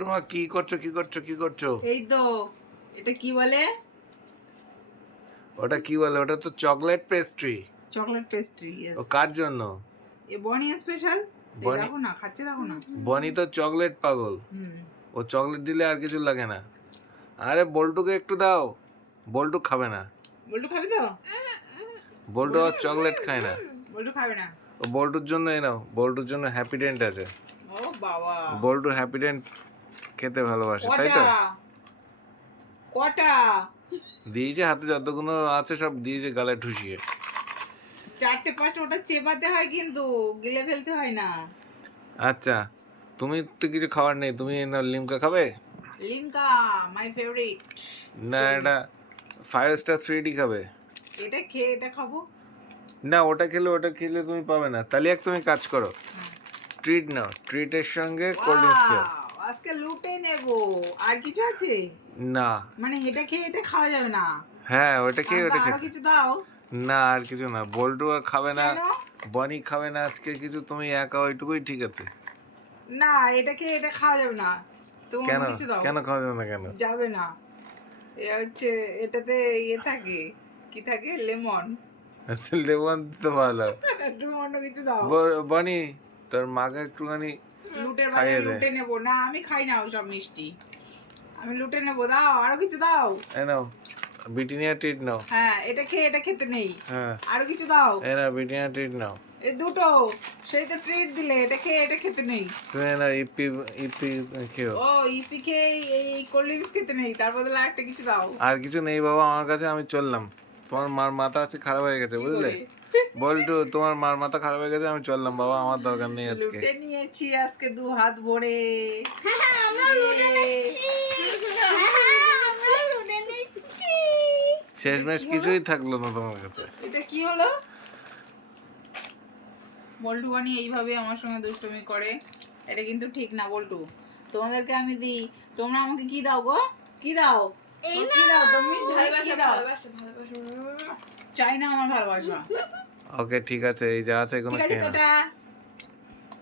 তোমার কি করছো কি করছো কি করছো? এই তো এটা কি বলে? ওটা কি বলে? ওটা তো chocolate pastry. Chocolate pastry. Oh yes, কার জন্য? এ বনি স্পেশাল। এই বনি দেখো না, খাচ্ছে দেখো না। বনি তো চকলেট পাগল। হুম। ও চকলেট দিলে আর কিছু লাগে না। আরে বল্টুকে একটু দাও। বল্টু খাবে না। বল্টু খাবি তো? বল্টু আর বল্টু চকলেট খায় না। বল্টু খাবে না। ও বল্টুর জন্য নাও, বল্টুর জন্য হ্যাপিডেন্ট আছে। ও বাবা, বল্টু হ্যাপিডেন্ট খেতে ভালোবাসে, তাই কটা তো? কটা? দিয়েছে হাতে, যতগুলো আছে সব দিয়েছে গালে ঠুসিয়ে। 4টে 5টে ওটা চেবাতে হয়, কিন্তু গিলে ফেলতে হয় না। আচ্ছা, তুমি তো কিছু খাবার নেই, তুমি না লিমকা খাবে? Limca my favourite. না এটা 5 স্টার 3D খাবে? এটা খেয়ে এটা খাবো। না ওটা খেলে তুমি পাবে না। তাহলে এক তুমি কাজ করো, ট্রিট নাও, ট্রিটের সঙ্গে কোল্ড ড্রিঙ্কস খেও। ওয়াও, আজকে লুটে নেব। আর কিছু আছে? না, মানে এটা খেয়ে এটা খাওয়া যাবে না? হ্যাঁ ওটা খেয়ে ওটা আরো খেতে। কিছু দাও। না আর কিছু না, বল্টু আর খাবে না, কেন? বনি খাবে না আজকে কিছু, তুমি একা ওইটুকুই ঠিক আছে। না, এটা খেয়ে এটা খাওয়া যাবে না। তুমি কেন? অন্য কিছু দাও। কেন খাওয়া যাবে না কেন? যাবে না। এ হচ্ছে, এটাতে ইয়ে থাকে, কি থাকে, লেমন। লেবন তো ভালো। তুমি অন্য কিছু দাও। বনি, তোর মাকে একটুখানি লুটের খাইয়ে বাজারে দে। লুটে নেবো না, আমি খাই না ওসব মিষ্টি। আমি লুটে নেবো, দাও আরো কিছু দাও। এ নাও ব্রিটানিয়া ট্রিট নাও। হ্যাঁ, এটা খেয়ে এটা খেতে নেই। হ্যাঁ আরো কিছু দাও। এ নাও ব্রিটানিয়া ট্রিট নাও। এই দুটো, সেই তো ট্রিট দিলে, এটা খেয়ে এটা খেতে নেই। তুমি না ইপি ইপি খেও। ও, ইপি খেয়ে এই কোল্ড ড্রিঙ্কস খেতে নেই, তার বদলে আরেকটা কিছু দাও। আর কিছু নেই বাবা আমার কাছে, আমি চললাম। তোমার মার মাথা আছে খারাপ হয়ে গেছে, কি বুঝলে? করে? বল্টু, তোমার মার মাথা খারাপ হয়ে গেছে, আমি চললাম বাবা, আমার দরকার নেই আজকে। লুটে নিয়েছি আজকে 2 হাত ভরে। আমরা লুটে নিচ্ছি। আমরা লুটে নিচ্ছি। শেষমেশ কিছুই থাকলো না তোমার কাছে। এটা কি হলো? বল্টু বানি এইভাবে আমার সঙ্গে দুষ্টুমি করে, এটা কিন্তু ঠিক না বল্টু। তোমাদেরকে আমি দিই, তোমরা আমাকে কি দাও গো? কি দাও? এই কি দাও তুমি? কি দাও? ভালোবাসা ভালোবাসা। চাই না আমার ভালোবাসা। ওকে ঠিক আছে, এই যা আছে এগুলো ঠিক আছে, খেয়ে নাও। টাটা।